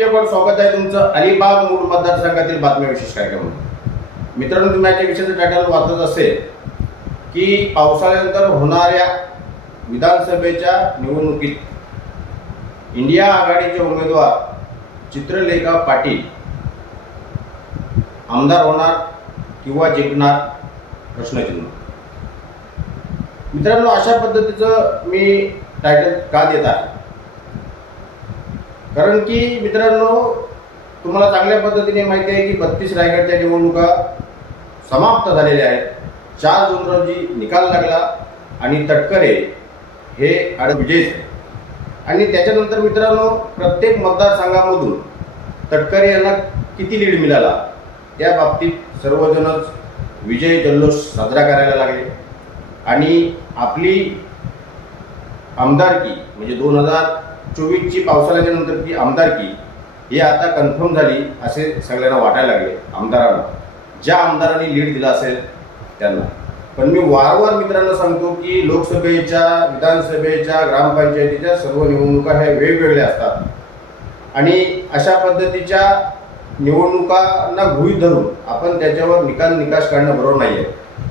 मीडियावर स्वागत आहे तुमचं. अलिबाग मूळ मतदारसंघातील बातम्या विशेष कार्यक्रम. मित्रांनो तुम्ही माझ्या विषयाचं टायटल वाचत असेल की पावसाळ्यानंतर होणाऱ्या विधानसभेच्या निवडणुकीत इंडिया आघाडीचे उमेदवार चित्रलेखा पाटील आमदार होणार किंवा जिंकणार प्रश्नचिन्ह. मित्रांनो अशा पद्धतीचं मी टायटल का देत आहे? कारण की मित्रांनो तुम्हाला चांगल्या पद्धतीने माहिती आहे की बत्तीस रायगडच्या निवडणुका समाप्त झालेल्या आहेत. चार जून रोजी निकाल लागला आणि तटकरे हे आड विजय झाले आणि त्याच्यानंतर मित्रांनो प्रत्येक मतदारसंघामधून तटकरे यांना किती लीड मिळाला? त्या बाबतीत सर्वजणच विजय जल्लोष साजरा करायला लागले. आणि आपली आमदारकी म्हणजे दोन हजार चोवीसची पावसाळ्याच्या नंतरची आमदारकी हे आता कन्फर्म झाली असे सगळ्यांना वाटायला लागले आमदारांना. ज्या आमदारांनी लीड दिला असेल त्यांना. पण मी वारंवार मित्रांना सांगतो की लोकसभेच्या विधानसभेच्या ग्रामपंचायतीच्या सर्व निवडणुका ह्या वेगवेगळ्या असतात. आणि अशा पद्धतीच्या निवडणुकांना गृहित धरून आपण त्याच्यावर निकाल निकाश काढणं बरोबर नाही आहे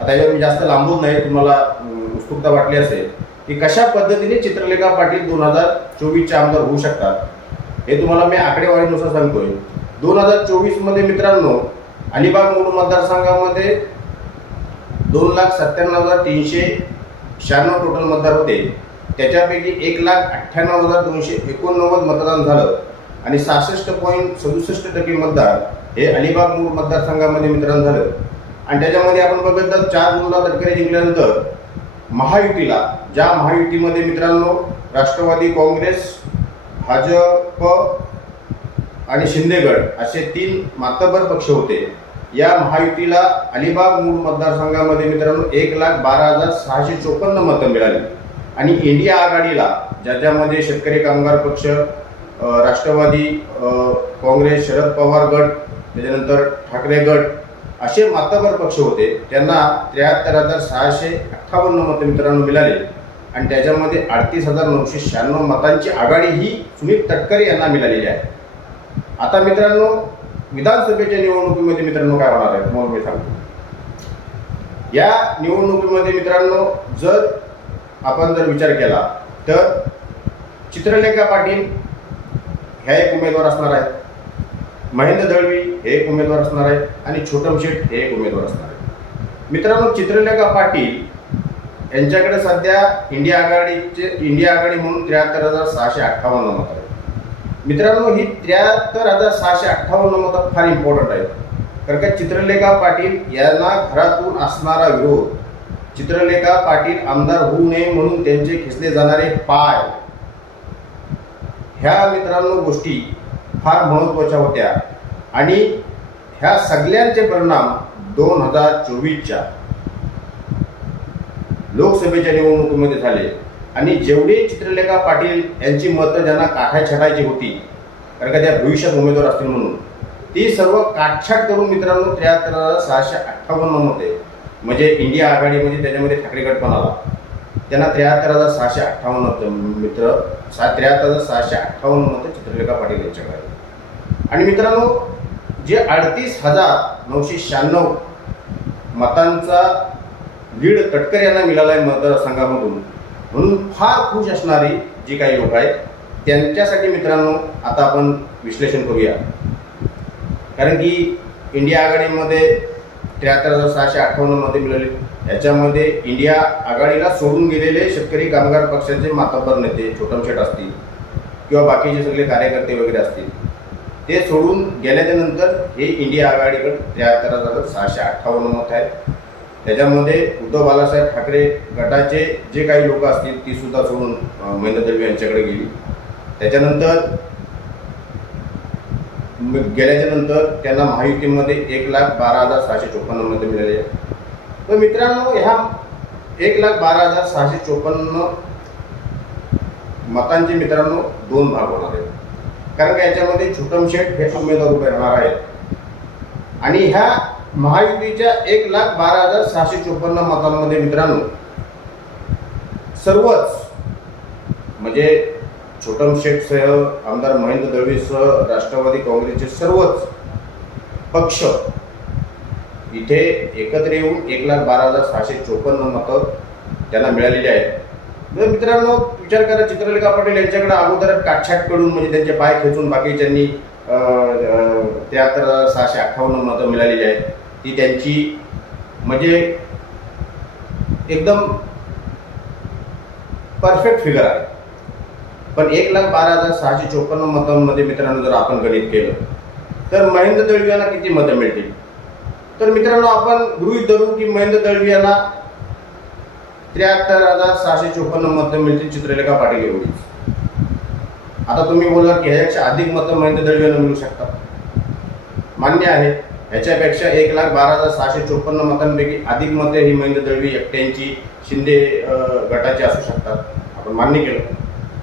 आता याच्यावर मी जास्त लांबून नाही तुम्हाला उत्सुकता वाटली असेल. की कशा पद्धतीने चित्रलेखा पाटील दोन हजार चोवीसचे आमदार होऊ शकतात हे तुम्हाला मी आकडेवारीनुसार सांगतोय. दोन हजार चोवीसमध्ये मित्रांनो अलिबाग मूळ मतदारसंघामध्ये दोन लाख सत्त्याण्णव हजार तीनशे शहाण्णव टोटल मतदार होते. त्याच्यापैकी एक लाख अठ्ठ्याण्णव हजार दोनशे एकोणनव्वद मतदान झालं आणि सहासष्ट पॉईंट सदुसष्ट टक्के मतदार हे अलिबाग मूळ मतदारसंघामध्ये मित्रांनो झालं. आणि त्याच्यामध्ये आपण बघितलं चार जूनला तटकरे जिंकल्यानंतर महायुतीला. ज्या महायुतीमध्ये मित्रांनो राष्ट्रवादी काँग्रेस भाजप आणि शिंदेगड असे तीन मातबर पक्ष होते. या महायुतीला अलिबाग मूळ मतदारसंघामध्ये मित्रांनो एक लाख बारा हजार सहाशे चोपन्न मतं मिळाली. आणि इंडिया आघाडीला ज्याच्यामध्ये शेतकरी कामगार पक्ष राष्ट्रवादी काँग्रेस शरद पवार गट त्याच्यानंतर ठाकरे गट असे मातबर पक्ष होते त्यांना त्र्याहत्तर हजार सहाशे अठ्ठावन्न मते मित्रांनो मिळाले. आणि त्याच्यामध्ये अडतीस हजार नऊशे शहाण्णव मतांची आघाडी ही सुनील तटकरे यांना मिळालेली आहे. आता मित्रांनो विधानसभेच्या निवडणुकीमध्ये मित्रांनो काय होणार आहे? तुम्हाला मी सांगतो. या निवडणुकीमध्ये मित्रांनो जर आपण जर विचार केला तर चित्रलेखा पाटील ह्या एक उमेदवार असणार आहेत. महेंद्र दळवी हे एक उमेदवार असणार आहे आणि छोटम शेठ हे एक उमेदवार असणार आहे. मित्रांनो चित्रलेखा पाटील यांच्याकडे सध्या इंडिया आघाडीचे इंडिया आघाडी म्हणून त्र्याहत्तर हजार सहाशे अठ्ठावन्न मत आहेत. मित्रांनो ही त्र्याहत्तर हजार सहाशे अठ्ठावन्न मतं फार इम्पॉर्टंट आहेत. कारण का चित्रलेखा पाटील यांना घरातून असणारा विरोध चित्रलेखा पाटील आमदार होऊ नये म्हणून त्यांचे खेचले जाणारे पाय ह्या मित्रांनो गोष्टी फार महत्त्वाच्या होत्या. आणि ह्या सगळ्यांचे परिणाम दोन हजार चोवीसच्या लोकसभेच्या निवडणुकीमध्ये झाले. आणि जेवढे चित्रलेखा पाटील यांची मतं ज्यांना काठ्या छाटायची होती कारण का त्या भविष्यात उमेदवार असतील म्हणून ती सर्व काटछाट करून मित्रांनो त्र्याहत्तर हजार सहाशे अठ्ठावन्न होते म्हणजे इंडिया आघाडीमध्ये त्याच्यामध्ये ठाकरे गट पण आला. त्यांना त्र्याहत्तर हजार सहाशे अठ्ठावन्न मतं मित्र. सा त्र्याहत्तर हजार सहाशे अठ्ठावन्न मतं चित्रलेखा पाटील यांच्याकडे. आणि मित्रांनो जे अडतीस हजार नऊशे शहाण्णव मतांचा लीड तटकर यांना मिळाला आहे मतदारसंघामधून म्हणून फार खुश असणारी जी काही लोक आहेत त्यांच्यासाठी मित्रांनो आता आपण विश्लेषण करूया. कारण की इंडिया आघाडीमध्ये त्र्याहत्तर हजार सहाशे अठ्ठावन्नमध्ये मिळाले. याच्यामध्ये इंडिया आघाडीला सोडून गेलेले शेतकरी कामगार पक्षाचे मातब्बर नेते छोटमछेट असतील किंवा बाकीचे सगळे कार्यकर्ते वगैरे असतील. ते सोडून गेल्याच्यानंतर हे इंडिया आघाडीकडे त्र्याहत्तर हजार सहाशे अठ्ठावन्न मत आहेत. त्याच्यामध्ये उद्धव बाळासाहेब ठाकरे गटाचे जे काही लोक असतील ती सुद्धा सोडून अं, दळवी यांच्याकडे गेली. त्याच्यानंतर गेल्याच्यानंतर त्यांना महायुतीमध्ये एक लाख बारा हजार सहाशे चोपन्नमध्ये मिळाले तर मित्रांनो ह्या एक लाख बारा हजार सहाशे चोपन्न मतांचे मित्रांनो दोन भाग होणार आहेत. कारण का याच्यामध्ये छुटम शेठ हे उमेदवार उभे राहणार आहेत. आणि ह्या महायुतीच्या एक लाख बारा हजार सहाशे चोपन्न मतांमध्ये मित्रांनो सर्वच म्हणजे छोटम शेठसह आमदार महेंद्र दळवीसह राष्ट्रवादी काँग्रेसचे सर्वच पक्ष इथे एकत्र येऊन एक लाख बारा हजार सहाशे चोपन्न मतं त्यांना मिळालेली आहेत. तर मित्रांनो विचार करा चित्रलेखा पाटील यांच्याकडे अगोदर काटछाट करून म्हणजे त्यांचे पाय खेचून बाकीच्यांनी त्र्याहत्तर सहाशे अठ्ठावन्न मतं मिळालेली आहेत. ती त्यांची म्हणजे एकदम परफेक्ट फिगर आहे. पण एक लाख बारा हजार सहाशे चोपन्न मतांमध्ये मित्रांनो जर आपण गणित केलं तर महेंद्र दळवी यांना किती मतं मिळतील? तर मित्रांनो आपण गृहीत धरू की महेंद्र दळवी यांना त्र्याहत्तर हजार सहाशे चोपन्न मतं मिळतील चित्रलेखा पाटील एवढीच आता तुम्ही बोलणार की ह्याच्या अधिक मतं महेंद्र दळवी मिळू शकतात. मान्य आहे ह्याच्यापेक्षा एक लाख बारा हजार सहाशे चोपन्न मतांपैकी अधिक मते ही महेंद्र दळवी एकट्यांची शिंदे गटाची असू शकतात. आपण मान्य केलं.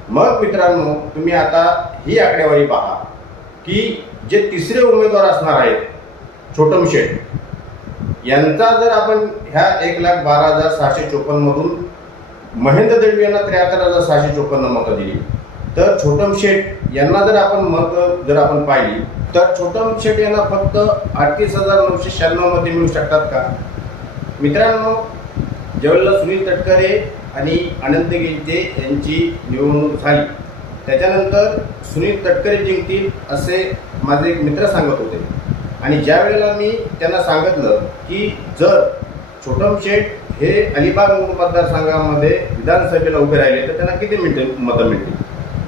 मग मित्रांनो तुम्ही आता ही आकडेवारी पहा की जे तिसरे उमेदवार असणार आहेत छोटम शेठ यांचा जर आपण ह्या एक लाख बारा हजार सहाशे चोपन्न मधून महेंद्र देवी यांना त्र्याहत्तर हजार सहाशे चोपन्न मतं दिली. तर छोटम शेठ यांना जर आपण मत जर आपण पाहिली तर छोटम शेठ यांना फक्त अडतीस हजार नऊशे शहाण्णव मते मिळू शकतात का? मित्रांनो ज्यावेळेला सुनील तटकरे आणि अनंत गिंते यांची निवडणूक झाली. त्याच्यानंतर सुनील तटकरे जिंकतील असे माझे एक मित्र सांगत होते. आणि ज्या वेळेला मी त्यांना सांगितलं की जर छोटम शेठ हे अलिबाग मतदारसंघामध्ये विधानसभेला उभे राहिले तर त्यांना किती मिळतील मतं मिळतील?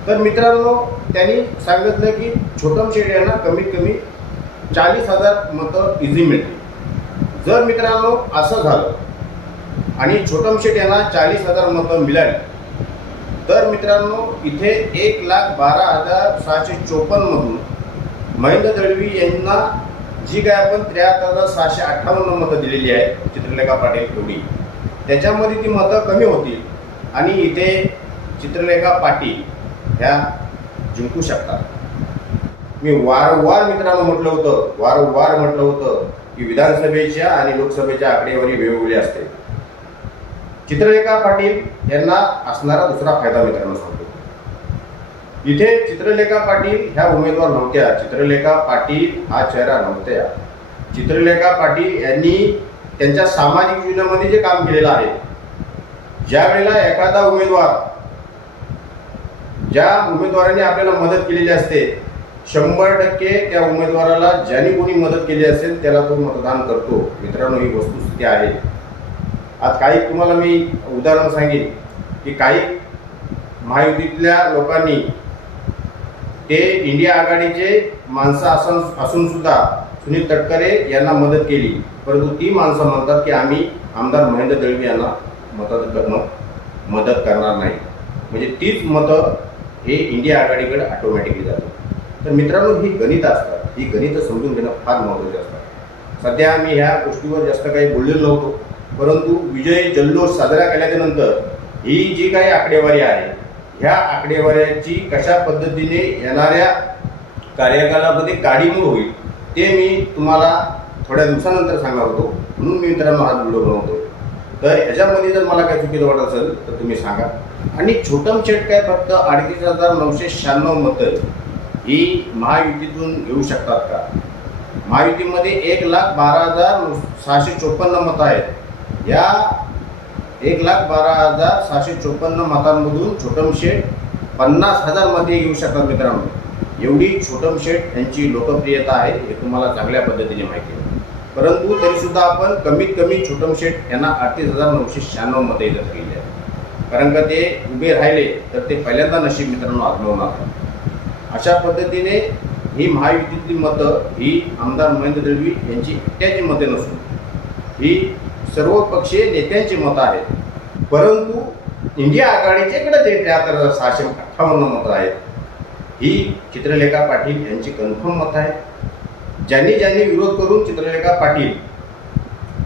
तर मित्रांनो त्यांनी सांगितलं की छोटम शेठ यांना कमीत कमी चाळीस हजार मतं इझी मिळतील. जर मित्रांनो असं झालं आणि छोटम शेठ यांना चाळीस हजार मतं मिळाली तर मित्रांनो इथे एक लाख बारा हजार सहाशे चोपन्नमधून महेंद्र दळवी यांना जी काय आपण त्र्याहत्तर हजार सहाशे अठ्ठावन्न मतं दिलेली आहेत चित्रलेखा पाटील एवढी त्याच्यामध्ये ती मतं कमी होतील. आणि इथे चित्रलेखा पाटील ह्या जिंकू शकतात. मी वारंवार मित्रांनो म्हटलं होतं वारंवार म्हटलं होतं की विधानसभेच्या आणि लोकसभेच्या आकडेवारी वेगवेगळी असते. चित्रलेखा पाटील यांना असणारा दुसरा फायदा मित्रांनो इथे चित्रलेखा पाटील ह्या उमेदवार नव्हत्या. चित्रलेखा पाटील हा चेहरा नव्हत्या. चित्रलेखा पाटील यांनी त्यांच्या सामाजिक जीवनामध्ये जे काम केलेलं आहे ज्या वेळेला एखादा उमेदवार ज्या उमेदवाराने आपल्याला मदत केलेली असते शंभर टक्के त्या उमेदवाराला ज्याने कोणी मदत केली असेल त्याला तो मतदान करतो. मित्रांनो ही वस्तुस्थिती आहे. आज काही तुम्हाला मी उदाहरण सांगेन की काही महायुतीतल्या लोकांनी ते इंडिया आघाडीचे माणसं असून असून सुद्धा सुनील तटकरे यांना मदत केली. परंतु ती माणसं म्हणतात की आम्ही आमदार महेंद्र दळवी यांना मदत करणं मदत करणार नाही. म्हणजे तीच मतं हे इंडिया आघाडीकडे ऑटोमॅटिकली जातात. तर मित्रांनो ही गणित असतात. ही गणितं समजून घेणं फार महत्त्वाचे असतात सध्या आम्ही ह्या गोष्टीवर जास्त काही बोललेलो नव्हतो. परंतु विजय जल्लोष साजरा केल्याच्यानंतर ही जी काही आकडेवारी आहे ह्या आकडेवाऱ्याची कशा पद्धतीने येणाऱ्या कार्यकालामध्ये काडीमोड होईल ते मी तुम्हाला थोड्या दिवसानंतर सांगणार होतो. म्हणून मी मित्रांनो हा व्हिडिओ बनवतो तर ह्याच्यामध्ये जर मला काही चुकीचं वाटत असेल तर तुम्ही सांगा. आणि छोटम छेट काय फक्त अडतीस हजार नऊशे शहाण्णव मतं ही महायुतीतून घेऊ शकतात का? महायुतीमध्ये एक लाख बारा हजार सहाशे चोपन्न मतं आहेत. या एक लाख बारा हजार सहाशे चोपन्न मतांमधून छोटम शेठ पन्नास हजारमध्ये येऊ शकतात मित्रांनो. एवढी छोटम शेठ यांची लोकप्रियता आहे हे तुम्हाला चांगल्या पद्धतीने माहिती आहे. परंतु तरीसुद्धा आपण कमीत कमी छोटम शेठ यांना अडतीस हजार नऊशे शहाण्णवमध्ये येत इथं आहे. कारण का ते उभे राहिले तर ते पहिल्यांदा नशीब मित्रांनो आजमावणार अशा पद्धतीने ही महायुतीतली मतं ही आमदार महेंद्र दळवी यांची एकट्याची मते नसून ही सर्वपक्षीय नेत्यांची मतं आहेत. परंतु इंडिया आघाडीचे इकडे ते त्र्याहत्तर सहाशे अठ्ठावन्न मतं आहेत. ही चित्रलेखा पाटील यांची कन्फर्म मतं आहेत ज्यांनी ज्यांनी विरोध करून चित्रलेखा पाटील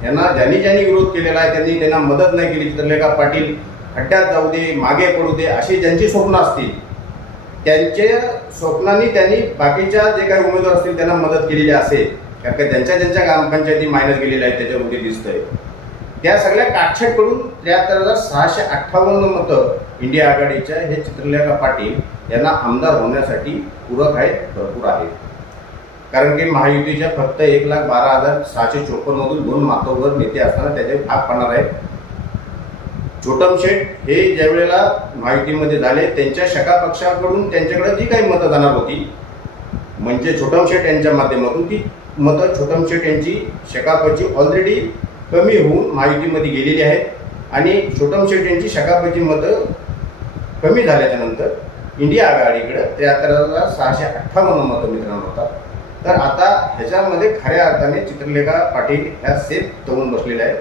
यांना ज्यांनी ज्यांनी विरोध केलेला आहे त्यांनी त्यांना मदत नाही केली चित्रलेखा पाटील खड्ड्यात जाऊ दे मागे पडू दे अशी ज्यांची स्वप्न असतील त्यांच्या स्वप्नांनी त्यांनी बाकीच्या जे काही उमेदवार असतील त्यांना मदत केलेली असेल. कारण का त्यांच्या ज्यांच्या ग्रामपंचायती मायनस गेलेल्या आहेत त्याच्यामध्ये दिसतंय. त्या सगळ्या काटछाट त्र्याहत्तर हजार सहाशे अठ्ठावन्न मतं इंडिया आघाडीच्या हे चित्रलेखा पाटील यांना आमदार होण्यासाठी पूरक आहेत भरपूर आहेत. कारण की महायुतीच्या फक्त एक लाख बारा हजार सहाशे चोपन्नमधून दोन मातोवर नेते असताना त्याचे भाग पडणार आहेत. छोटम शेठ हे ज्यावेळेला महायुतीमध्ये झाले त्यांच्या शका पक्षाकडून त्यांच्याकडे जी काही मतं जाणार होती म्हणजे छोटम शेठ यांच्या माध्यमातून ती मतं छोटम शेठ यांची शकापची ऑलरेडी कमी होऊन महायुतीमध्ये गेलेली आहेत. आणि छोटम शेठ यांची शकापची मतं कमी झाल्याच्यानंतर इंडिया आघाडीकडं त्र्याहत्तरला सहाशे अठ्ठावन्न मतं मित्रांनो होतात. तर आता ह्याच्यामध्ये खऱ्या अर्थाने चित्रलेखा पाटील ह्या सेफ तवून बसलेल्या आहेत.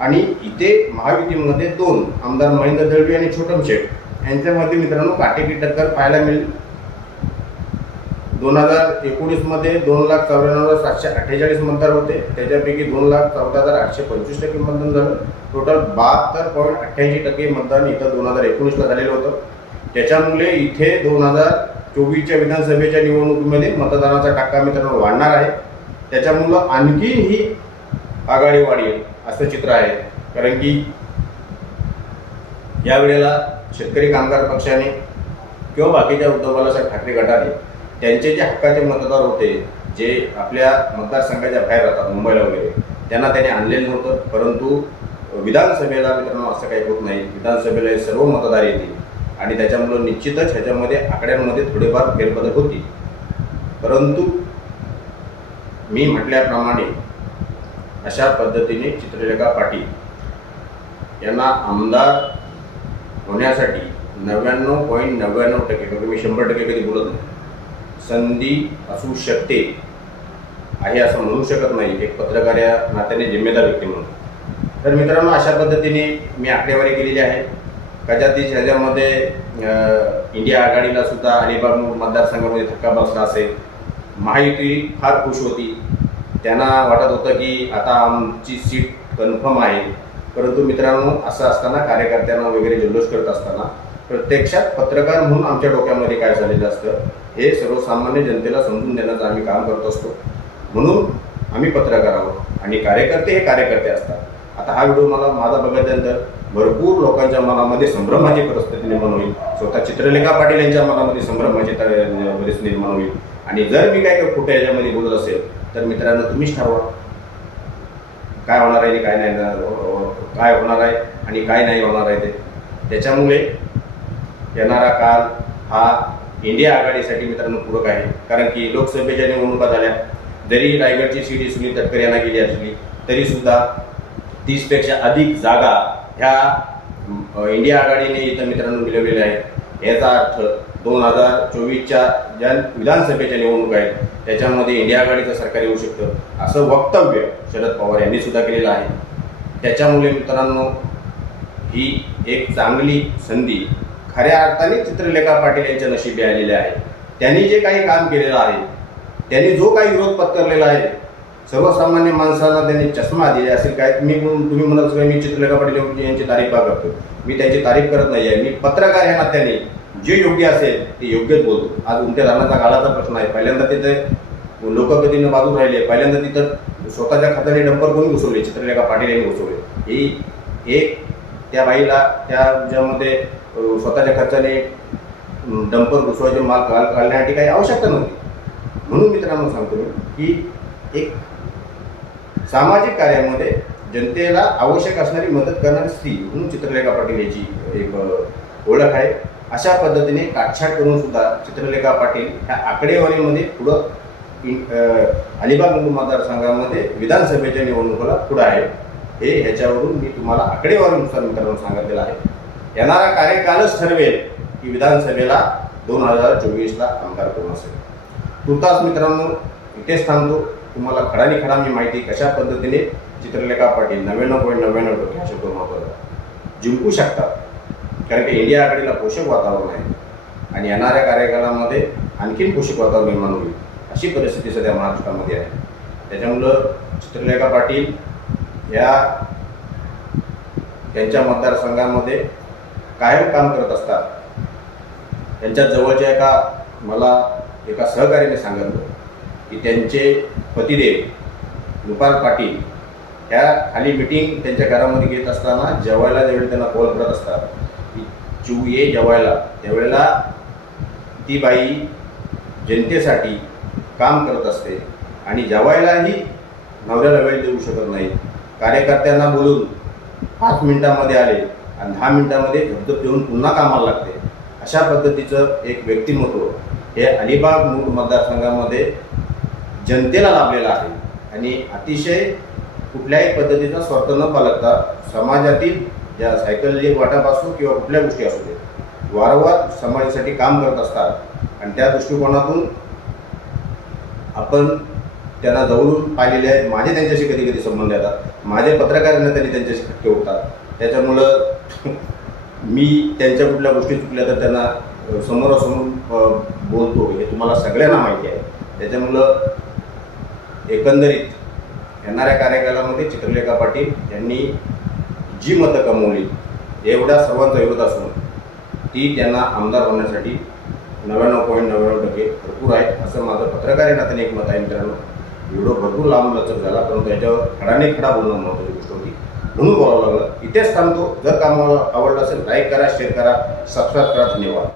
आणि इथे महायुतीमध्ये दोन आमदार महेंद्र दळवी आणि छोटम शेठ यांच्यामध्ये मित्रांनो काटेकी टक्कर पाहायला मिळेल. दोन हजार एकोणीसमध्ये दोन लाख चौऱ्याण्णव हजार सातशे अठ्ठेचाळीस मतदार होते. त्याच्यापैकी दोन लाख चौदा हजार आठशे पंचवीस टक्के मतदान झालं. टोटल बहात्तर पॉईंट अठ्ठ्याऐंशी टक्के मतदान इथं दोन हजार एकोणीसला झालेलं होतं. त्याच्यामुळे इथे दोन हजार चोवीसच्या विधानसभेच्या निवडणुकीमध्ये मतदानाचा टक्का मित्रांनो वाढणार आहे. त्याच्यामुळं आणखी ही आघाडी वाढेल असं चित्र आहे. कारण की या वेळेला शेतकरी कामगार पक्षाने किंवा बाकीच्या उद्धव बाळासाहेब ठाकरे गटाने त्यांचे जे हक्काचे मतदार होते जे आपल्या मतदारसंघाच्या बाहेर राहतात मुंबईला वगैरे त्यांना त्याने आणलेलं नव्हतं. परंतु विधानसभेला मित्रांनो असं काही होत नाही. विधानसभेला हे सर्व मतदार येतील. आणि त्याच्यामुळं निश्चितच ह्याच्यामध्ये आकड्यांमध्ये थोडेफार फेरबदल होतील. परंतु मी म्हटल्याप्रमाणे अशा पद्धतीने चित्रलेखा पाटील यांना आमदार होण्यासाठी नव्याण्णव पॉईंट नव्याण्णव टक्के मी शंभर टक्के कधी बोलत नाही. संधी असू शकते. आहे असं म्हणू शकत नाही. एक पत्रकार या नात्याने जिम्मेदार व्यक्ती म्हणून. तर मित्रांनो अशा पद्धतीने मी आकडेवारी केलेली आहे. कदाचित ह्याच्यामध्ये इंडिया आघाडीला सुद्धा अलिबाग मतदारसंघामध्ये धक्का बसला असेल. महायुती फार खुश होती. त्यांना वाटत होतं की आता आमची सीट कन्फर्म आहे. परंतु मित्रांनो असं असताना कार्यकर्त्यांना वगैरे जल्लोष करत असताना प्रत्यक्षात पत्रकार म्हणून आमच्या डोक्यामध्ये काय झालेलं असतं? हे सर्वसामान्य जनतेला समजून देण्याचं आम्ही काम करत असतो. म्हणून आम्ही पत्रकार आहोत आणि कार्यकर्ते हे कार्यकर्ते असतात. आता हा व्हिडिओ मला माझा बघितल्यानंतर भरपूर लोकांच्या मनामध्ये संभ्रमाची परिस्थिती निर्माण होईल. स्वतः चित्रलेखा पाटील यांच्या मनामध्ये संभ्रमाची परिस्थिती निर्माण होईल. आणि जर मी काय कुठे याच्यामध्ये बोलत असेल तर मित्रांनो तुम्हीच ठरवा. काय होणार आहे आणि काय नाही काय होणार आहे आणि काय नाही होणार आहे ते. त्याच्यामुळे येणारा काल हा इंडिया आघाडीसाठी मित्रांनो पूरक आहे. कारण की लोकसभेच्या निवडणुका झाल्या. जरी रायगडची सीडी सुनील तटकर यांना गेली असली तरी सुद्धा तीसपेक्षा अधिक जागा ह्या इंडिया आघाडीने इथं मित्रांनो मिळवलेल्या आहेत. याचा अर्थ दोन हजार चोवीसच्या ज्या विधानसभेच्या निवडणूक आहेत त्याच्यामध्ये इंडिया आघाडीचं सरकार येऊ शकतं असं वक्तव्य शरद पवार यांनी सुद्धा केलेलं आहे. त्याच्यामुळे मित्रांनो ही एक चांगली संधी खऱ्या अर्थाने चित्रलेखा पाटील यांच्या नशिबी आलेले आहे त्यांनी जे काही काम केलेलं आहे त्यांनी जो काही विरोध पत्करलेला आहे सर्वसामान्य माणसाला त्यांनी चष्मा दिले असेल काय तुम्ही म्हणून- तुम्ही म्हणत असं मी चित्रलेखा पाटील यांची- तारीफ करतो मी त्यांची तारीफ करत नाही आहे. मी पत्रकार या नात्याने. जे योग्य असेल ते योग्यच बोलतो. आज उमट्या धरणाचा काळाचा प्रश्न आहे. पहिल्यांदा तिथे लोक बाजू राहिले. पहिल्यांदा तिथं स्वतःच्या खात्याने डंपर कोणी घुसवले? चित्रलेखा पाटील यांनी घुसवले. ही एक त्या बाईला त्या ज्यामध्ये स्वतःच्या खर्चाने डंपर घुसवायचे माल काल काढण्यासाठी काही आवश्यकता नव्हती. म्हणून मित्रांनो सांगतो मी की एक सामाजिक कार्यामध्ये जनतेला आवश्यक असणारी मदत करणारी स्त्री म्हणून चित्रलेखा पाटील याची एक ओळख आहे. अशा पद्धतीने काटछाट करून सुद्धा चित्रलेखा पाटील ह्या आकडेवारीमध्ये पुढं इन- अलिबाग मतदारसंघामध्ये विधानसभेच्या निवडणुकीला पुढं आहे. हे ह्याच्यावरून मी तुम्हाला आकडेवारीनुसार मित्रांनो सांगितलेलं आहे. येणारा कार्यकालच ठरवेल की विधानसभेला दोन हजार चोवीसला आमदार कोण असेल. तुर्तास मित्रांनो इथेच थांबतो. तुम्हाला खडानी खडा मी माहिती कशा पद्धतीने चित्रलेखा पाटील नव्याण्णव पॉईंट नव्याण्णव टक्के अशा दोन जिंकू शकतात. कारण की इंडिया आघाडीला पोषक वातावरण आहे. आणि येणाऱ्या कार्यकालामध्ये आणखीन पोषक वातावरण निर्माण होईल अशी परिस्थिती सध्या महाराष्ट्रामध्ये आहे. त्याच्यामुळं चित्रलेखा पाटील या त्यांच्या मतदारसंघामध्ये कायम काम करत असतात. त्यांच्या जवळच्या एका मला एका सहकार्याने सांगितलं की त्यांचे पतिदेव गोपाल पाटील ह्या खाली मिटिंग त्यांच्या घरामध्ये घेत असताना जेवायला ज्यावेळी त्यांना कॉल करत असतात की चिऊ ये जेवायला. त्यावेळेला ती बाई जनतेसाठी काम करत असते आणि जेवायलाही नवऱ्याला वेळ देऊ शकत नाही. कार्यकर्त्यांना बोलून पाच मिनिटामध्ये आले. आणि दहा मिनिटामध्ये धबधब देऊन पुन्हा कामाला लागते. अशा पद्धतीचं एक व्यक्तिमत्व हे अलिबाग मूळ मतदारसंघामध्ये जनतेला लाभलेलं आहे. आणि अतिशय कुठल्याही पद्धतीचा स्वार्थ न पालकता समाजातील ज्या सायकल वाटापासून किंवा कुठल्या गोष्टी असू देत वारंवार समाजासाठी काम करत असतात. आणि त्या दृष्टिकोनातून आपण त्यांना जवळून पाहिलेले आहेत माझे त्यांच्याशी कधी कधी संबंध येतात. माझे पत्रकारांना त्यांनी त्यांच्याशी खटके त्याच्यामुळं मी त्यांच्या कुठल्या गोष्टी चुकल्या तर त्यांना समोरासमोर बोलतो. हे तुम्हाला सगळ्यांना माहिती आहे. त्याच्यामुळं एकंदरीत येणाऱ्या कार्यकालामध्ये चित्रलेखा पाटील यांनी जी मतं कमवली एवढ्या सर्वांचा विरोध असून ती त्यांना आमदार होण्यासाठी नव्याण्णव पॉईंट नव्याण्णव टक्के भरपूर आहे असं माझं पत्रकार नात्याने एक मत आहे मित्रांनो. व्हिडिओ भरपूर लांब लचक झाला परंतु याच्यावर खडाने खडा बोलणं महत्त्वाची गोष्ट होती. म्हणून बोलावं लागलं इथेच थांबतो. जर कामाला आवडलं असेल लाईक करा शेअर करा सबस्क्राईब करा. धन्यवाद.